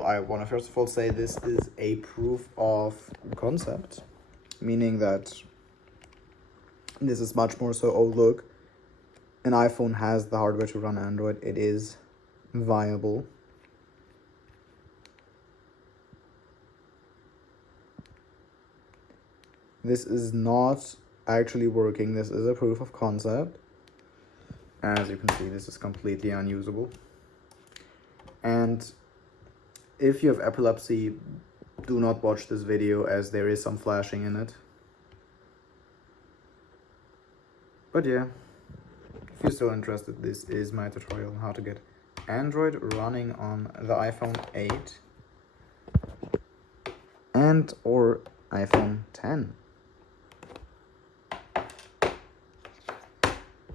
I want to first of all say this is a proof of concept, meaning that this is much more so, oh look, an iPhone has the hardware to run Android, it is viable. This is not actually working, this is a proof of concept. As you can see, this is completely unusable. And if you have epilepsy, do not watch this video as there is some flashing in it. But yeah, if you're still interested, this is my tutorial on how to get Android running on the iPhone 8 and or iPhone 10.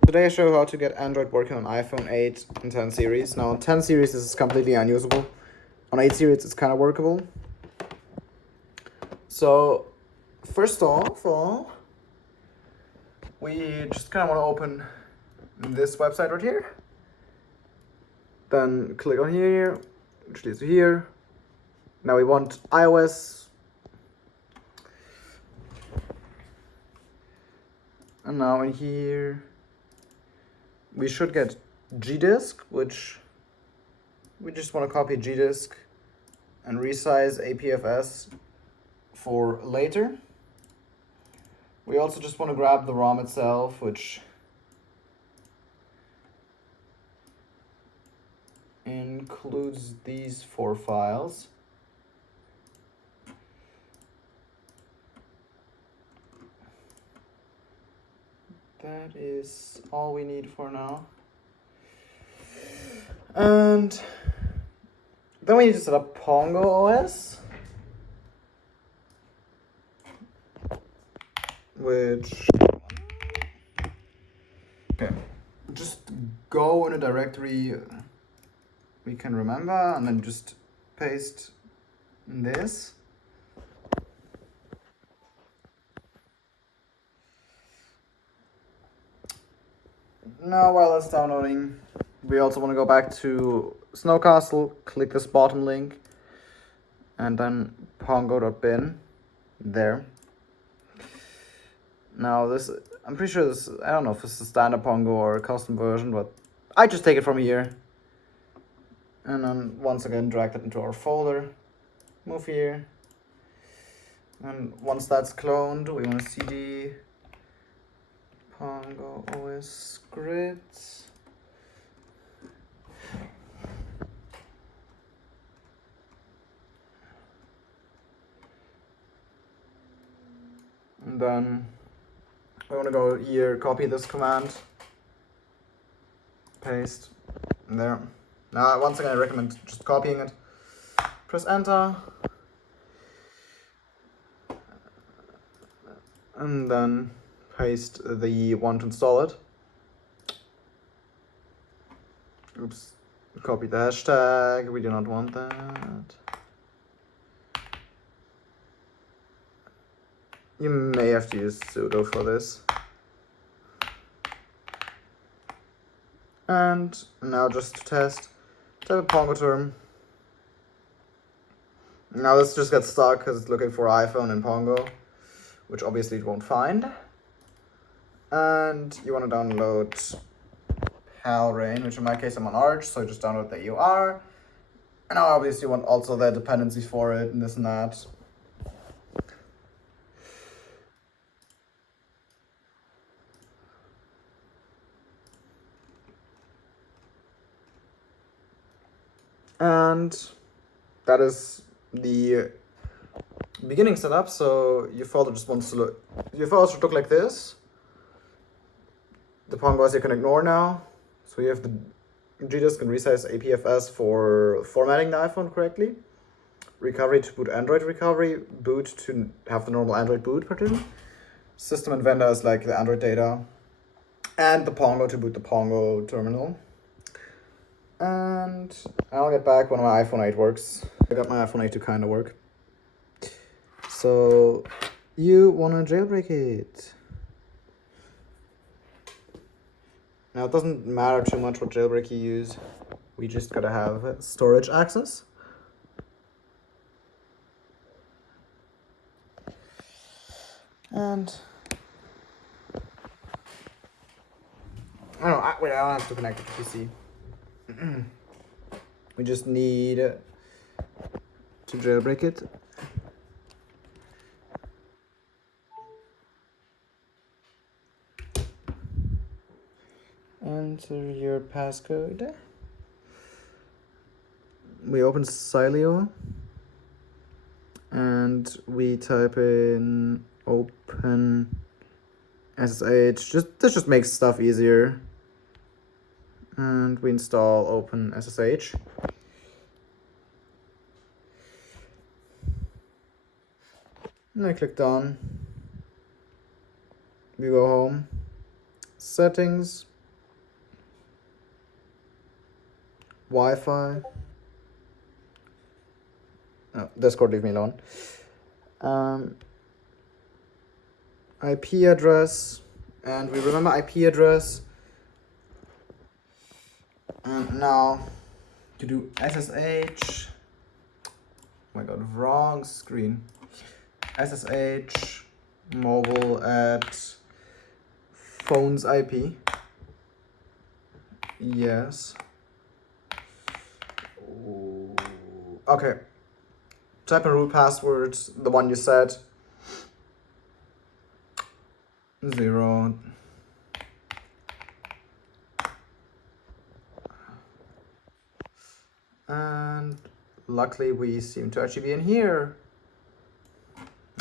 Today I show how to get Android working on iPhone 8 and 10 series. Now on 10 series this is completely unusable. On 8 series it's kind of workable. So first of all, we just kind of want to open this website right here. Then click on here, which leads to here. Now we want iOS. And now in here, we should get gdisk, which we just want to copy gdisk and resize APFS for later. We also just want to grab the ROM itself, which includes these 4 files. That is all we need for now. And then we need to set up Pongo OS, which, okay, just go in a directory we can remember and then just paste this. Now while it's downloading, we also want to go back to Snowcastle, click this bottom link, and then pongo.bin, there. Now this, I'm pretty sure this, I don't know if it's a standard Pongo or a custom version, but I just take it from here. And then once again drag that into our folder, move here. And once that's cloned, we want to cd Pongo OS scripts. And then we want to go here, copy this command, paste there. Now once again I recommend just copying it. Press enter. And then paste the want to install it. Oops, copy the hashtag, we do not want that. You may have to use sudo for this. And now just to test, type a Pongo term. Now this just gets stuck because it's looking for iPhone and Pongo, which obviously it won't find. And you want to download Palrain, which in my case I'm on Arch, so just download the UR. And now obviously you want also the dependencies for it and this and that. And that is the beginning setup. So your folder just wants to look, your folder should look like this. The Pongo OS you can ignore now. So you have the gdisk and resize APFS for formatting the iPhone correctly. Recovery to boot Android recovery. Boot to have the normal Android boot partition. System and vendor is like the Android data. And the Pongo to boot the Pongo terminal. And I'll get back when my iPhone 8 works. I got my iPhone 8 to kind of work. So you want to jailbreak it. Now it doesn't matter too much what jailbreak you use. We just gotta have storage access. And I don't know, wait, I don't have to connect it to PC. We just need to jailbreak it. Enter your passcode. We open Sileo and we type in open SSH. This just makes stuff easier. And we install open SSH. And I click done. We go home. Settings. Wi-Fi. Oh, Discord, leave me alone. IP address. And we remember IP address. And now to do SSH. Oh my god, wrong screen. SSH mobile at phone's IP. Yes. Ooh. Okay. Type in root password, the one you set. 0. And luckily we seem to actually be in here.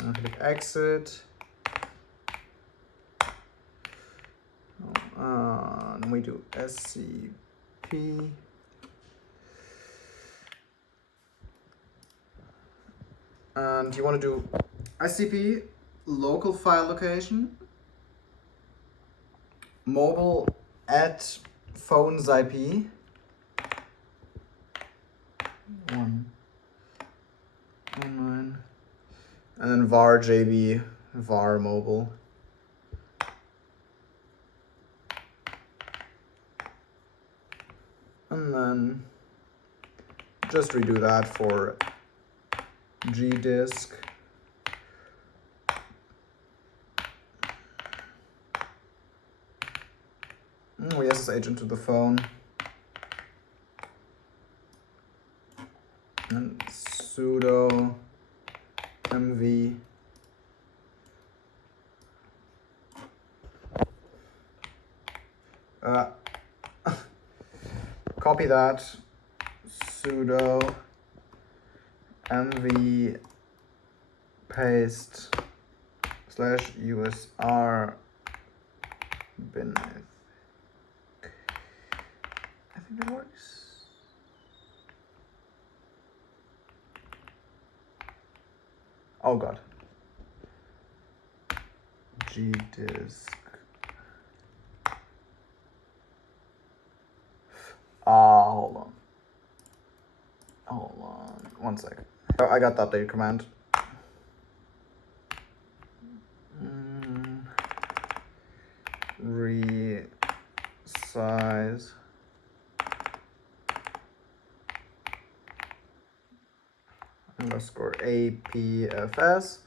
I'll click exit. And we do SCP. And you want to do SCP local file location, mobile at phone's IP. 119. And then var JB, var mobile. And then just redo that for gdisk. We SSH into the phone. And sudo mv copy that, sudo mv paste /usr bin. I think that works. Oh god. Gdisk. Hold on. Hold on. 1 second. Oh, I got the update command. Resize. _apfs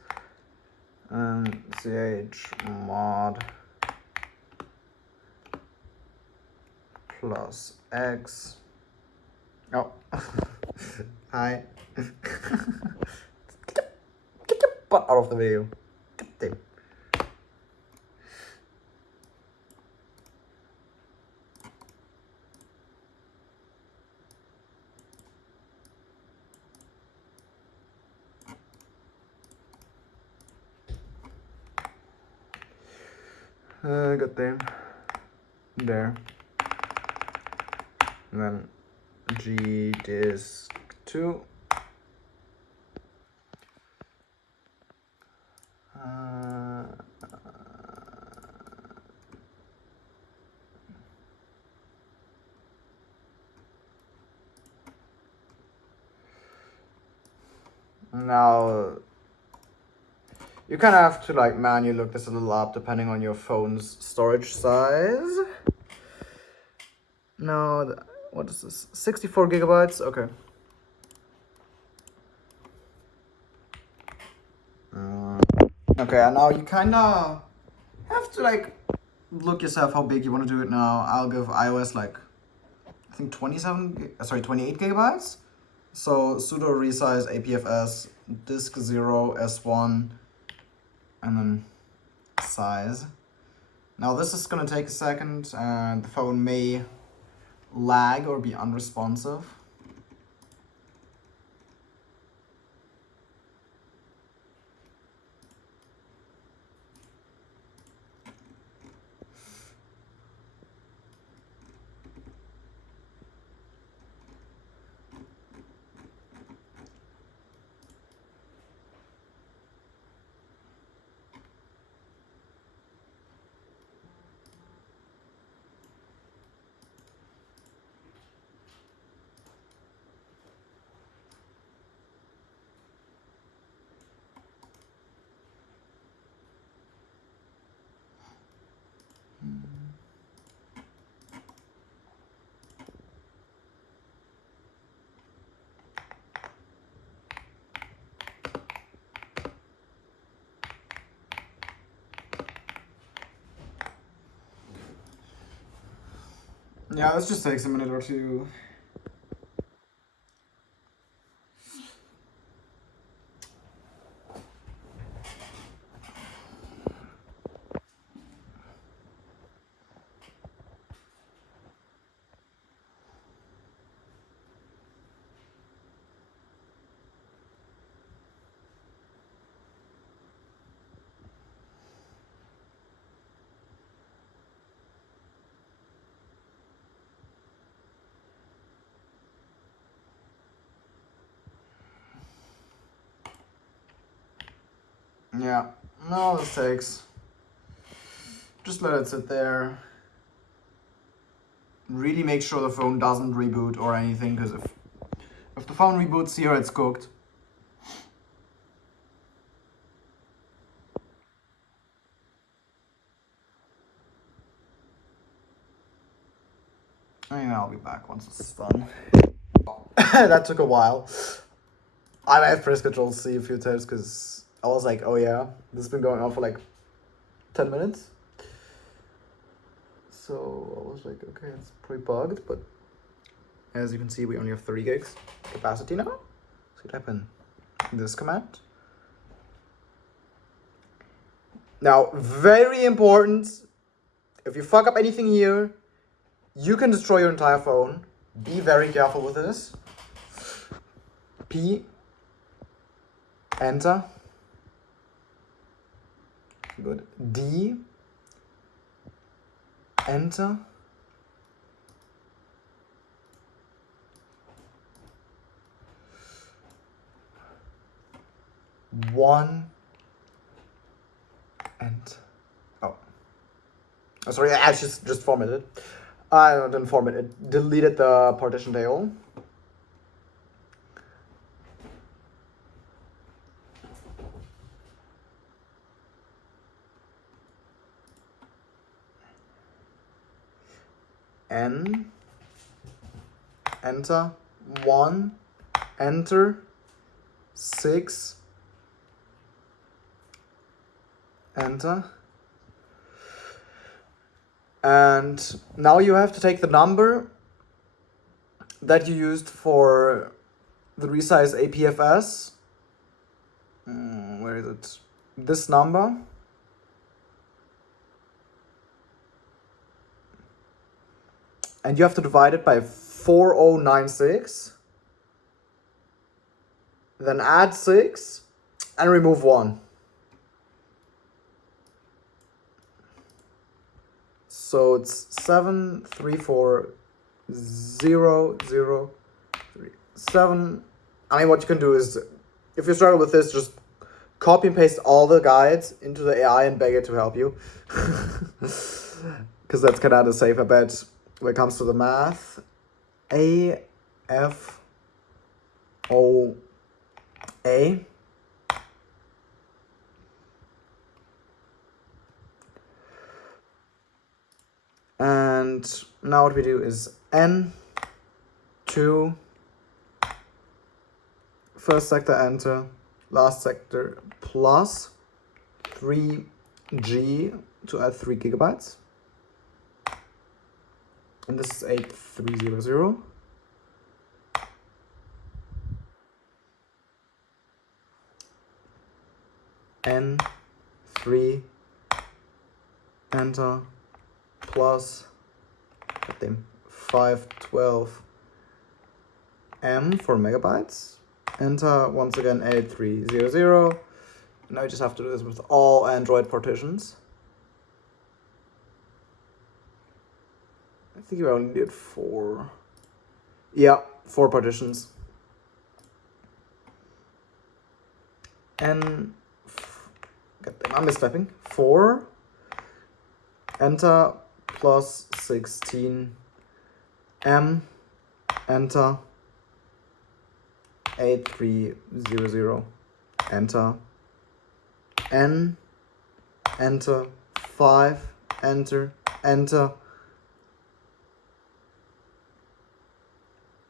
and chmod +x. Oh, hi. Get your butt out of the video. Damn. Got them there. And then gdisk2. Now you kind of have to like manually look this a little up depending on your phone's storage size. No, what is this? 64 gigabytes? Okay. Okay, and now you kinda have to like look yourself how big you want to do it now. I'll give iOS like, I think 28 gigabytes. So sudo resize APFS disk 0 S1 and then size. Now this is gonna take a second and the phone may lag or be unresponsive. Yeah, this just takes a minute or two. Yeah, no, this takes. Just let it sit there. Really make sure the phone doesn't reboot or anything, because if the phone reboots here, it's cooked. And I'll be back once this is done. That took a while. I have press Control C a few times because I was like, oh yeah, this has been going on for like 10 minutes. So I was like, okay, it's pretty bugged, but as you can see, we only have 30 gigs capacity now. So type in this command. Now, very important, if you fuck up anything here, you can destroy your entire phone. Be very careful with this. P, enter. Good. D, enter. One, and oh, sorry, I just formatted. I didn't format it. Deleted the partition table. N, enter, 1, enter, 6, enter. And now you have to take the number that you used for the resize APFS. Where is it? This number. And you have to divide it by 4096. Then add 6 and remove 1. So it's 7340037. I mean, what you can do is, if you struggle with this, just copy and paste all the guides into the AI and beg it to help you. Because that's kind of the safer bet when it comes to the math. A, F, O, A. And now what we do is N, 2, first sector enter, last sector plus. 3G to add 3 gigabytes. And this is 8300. N3, enter, plus, 512 M for megabytes. Enter, once again, 8300. Now you just have to do this with all Android partitions. I think you only need 4. Yeah, 4 partitions. And I'm mistyping. 4, enter, plus 16 M, enter, 8300, enter, N, enter, 5, enter, enter,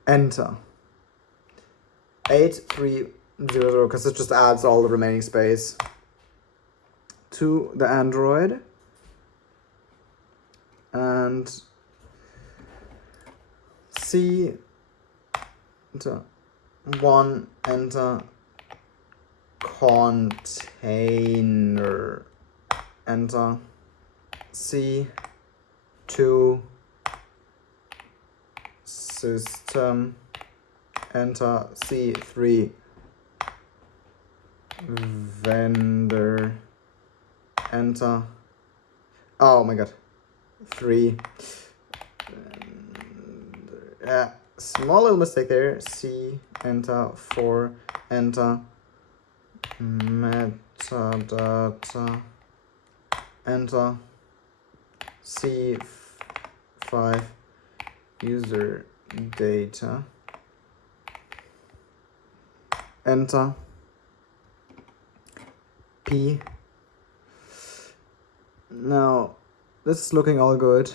enter, 8300, because it just adds all the remaining space to the Android. And C, enter, 1, enter, container, enter, C2, system, enter, C3, vendor, enter, oh my god, 3, small little mistake there, C, enter, 4, enter, metadata, enter, C5, user data, enter, P. Now, this is looking all good.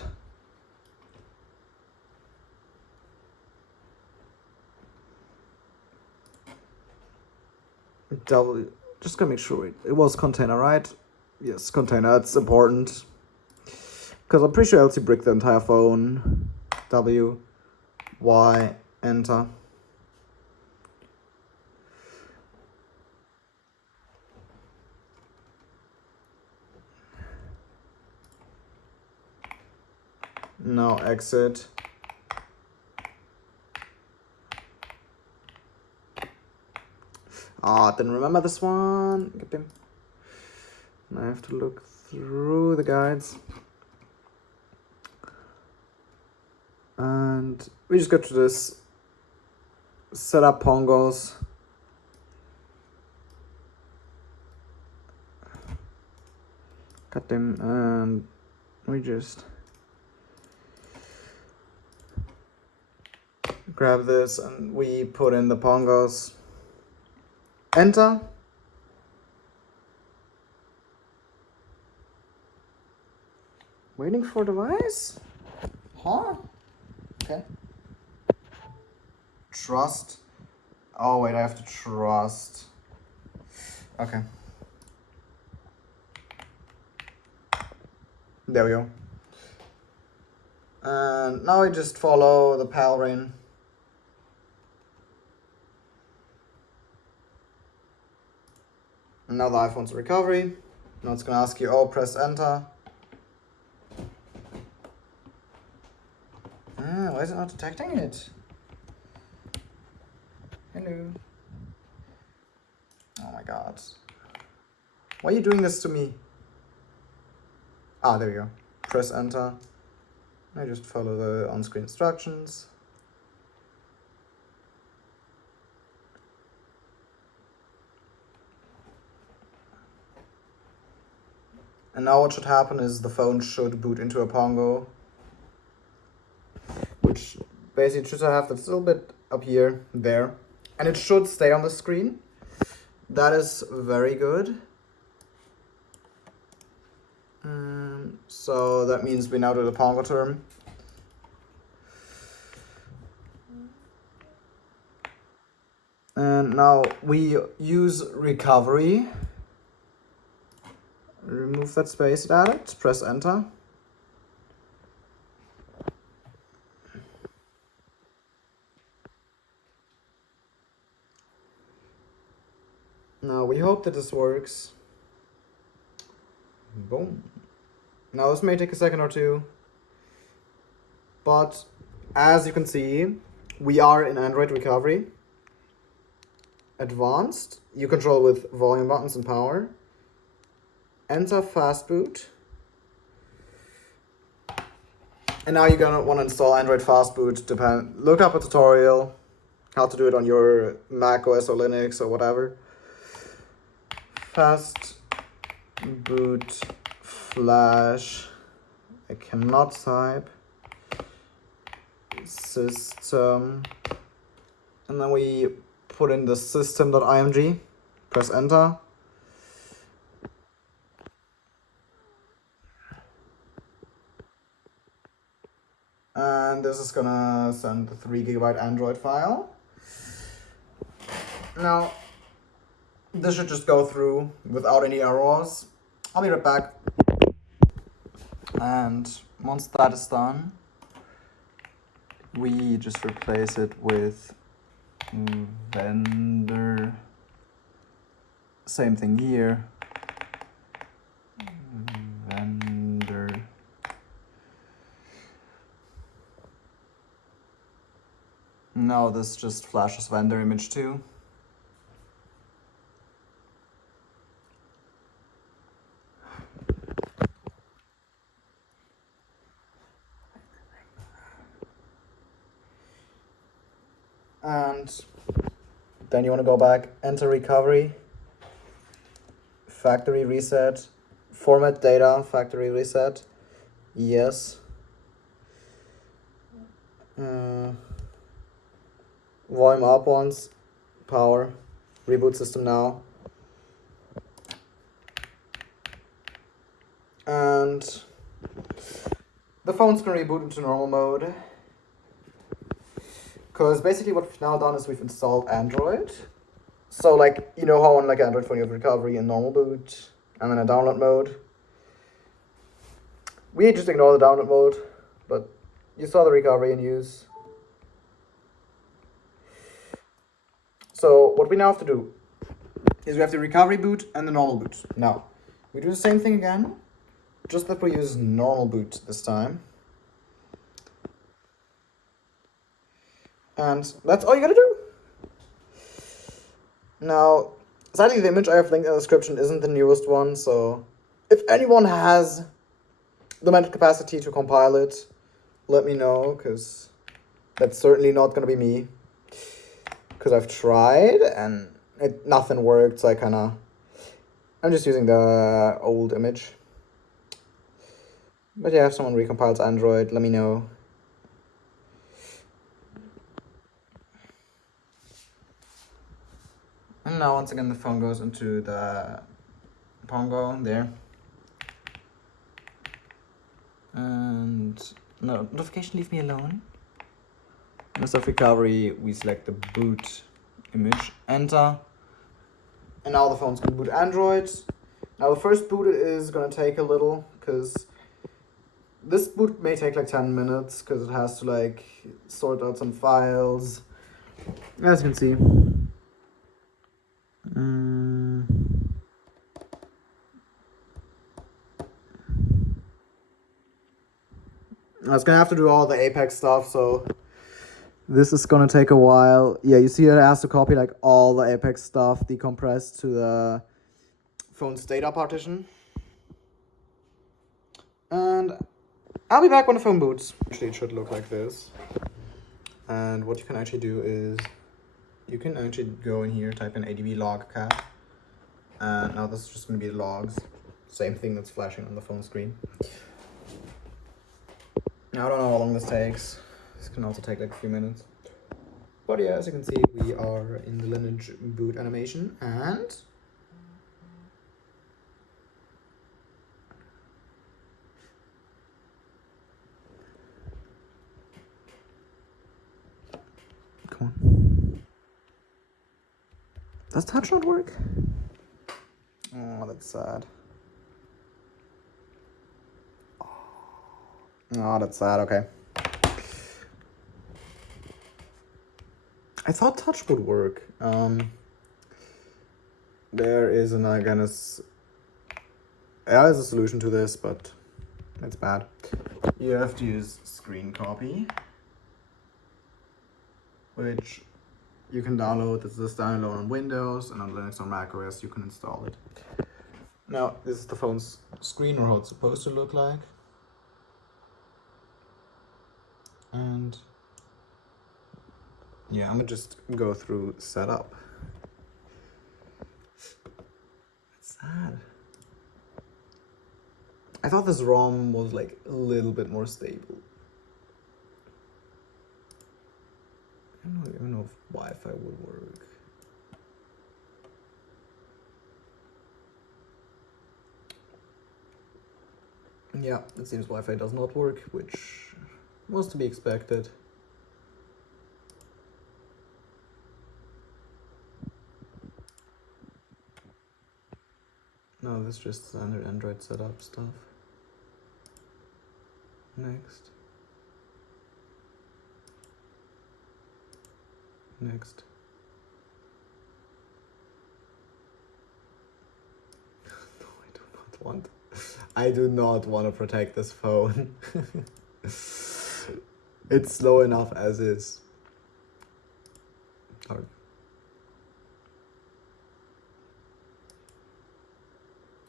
W, just gonna make sure it was container, right? Yes, container, that's important. Because I'm pretty sure else you brick the entire phone. W, Y, enter. Now exit. Didn't remember this one. I have to look through the guides. And we just go to this set up pongos. Cut them, and we just grab this and we put in the pongos. Enter. Waiting for device? Huh? Okay. Trust. Oh wait, I have to trust. Okay. There we go. And now we just follow the PAL rain. And now the iPhone's recovery. Now it's gonna ask you, oh, press enter. Why is it not detecting it? Hello. Oh my god. Why are you doing this to me? There we go. Press enter. I just follow the on-screen instructions. And now what should happen is the phone should boot into a Pongo, which basically should have this little bit up here, there, and it should stay on the screen. That is very good. So that means we now do the Pongo term. And now we use recovery remove that space it added, press enter. Now we hope that this works. Boom. Now this may take a second or two, but as you can see, we are in Android recovery. Advanced, you control with volume buttons and power. Enter fast boot. And now you're gonna want to install Android fast boot. Look up a tutorial how to do it on your Mac OS or Linux or whatever. Fast boot flash. I cannot type. System. And then we put in the system.img. Press enter. And this is gonna send the 3 GB Android file. Now, this should just go through without any errors. I'll be right back. And once that is done, we just replace it with vendor. Same thing here. Vendor. Now this just flashes vendor image too. And then you want to go back, enter recovery, factory reset, format data, factory reset, yes. Volume up once, power, reboot system now. And the phone's gonna reboot into normal mode. Because basically what we've now done is we've installed Android. So like, you know how on like Android phone you have recovery and normal boot, and then a download mode. We just ignore the download mode, but you saw the recovery in use. So what we now have to do is we have the recovery boot and the normal boot. Now, we do the same thing again, just that we use normal boot this time. And that's all you gotta do. Now, sadly the image I have linked in the description isn't the newest one, so if anyone has the mental capacity to compile it, let me know, because that's certainly not gonna be me. Because I've tried and nothing worked, so I'm just using the old image. But yeah, if someone recompiles Android, let me know. And now once again the phone goes into the Pongo there. And no, notification, leave me alone. Instead of recovery, we select the boot image, enter. And now the phone's gonna boot Android. Now the first boot is gonna take a little, because this boot may take like 10 minutes, because it has to like sort out some files. As you can see. It's gonna have to do all the Apex stuff, so this is gonna take a while. Yeah, you see it has to copy like all the Apex stuff decompressed to the phone's data partition. And I'll be back when the phone boots. Actually, it should look like this. And what you can actually do is you can actually go in here, type in adb log cat. And now this is just gonna be the logs. Same thing that's flashing on the phone screen. Now I don't know how long this takes. This can also take like a few minutes. But yeah, as you can see, we are in the Lineage boot animation, and come on. Does touch not work? Oh, that's sad. Oh, that's sad. Okay. I thought touch would work. There is there is a solution to this, but it's bad. You have to use screen copy, which you can download. This is download on Windows, and on Linux or Mac OS you can install it. Now, this is the phone's screen, or how it's supposed to look like. And yeah, I'm gonna just go through setup. It's sad. I thought this ROM was like a little bit more stable. I don't even know if Wi-Fi would work. Yeah, it seems Wi-Fi does not work, which was to be expected. No, this is just standard Android setup stuff. Next. Next. No, I do not want. I do not want to protect this phone. It's slow enough as is. Sorry.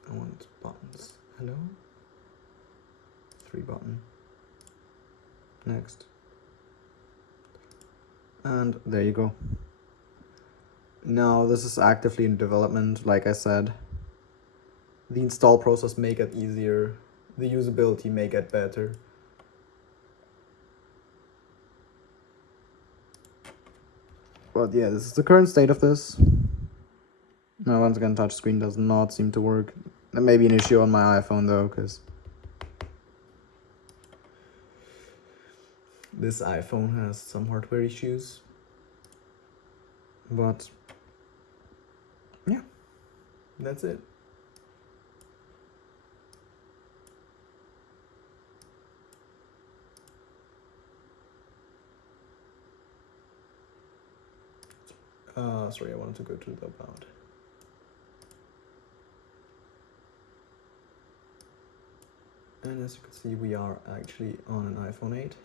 I want buttons. Hello? 3 button. Next. And there you go. Now this is actively in development, like I said. The install process may get easier. The usability may get better. But yeah, this is the current state of this. Now once again, touchscreen does not seem to work. That may be an issue on my iPhone though, because this iPhone has some hardware issues. But yeah, that's it. Sorry, I wanted to go to the about. And as you can see, we are actually on an iPhone 8.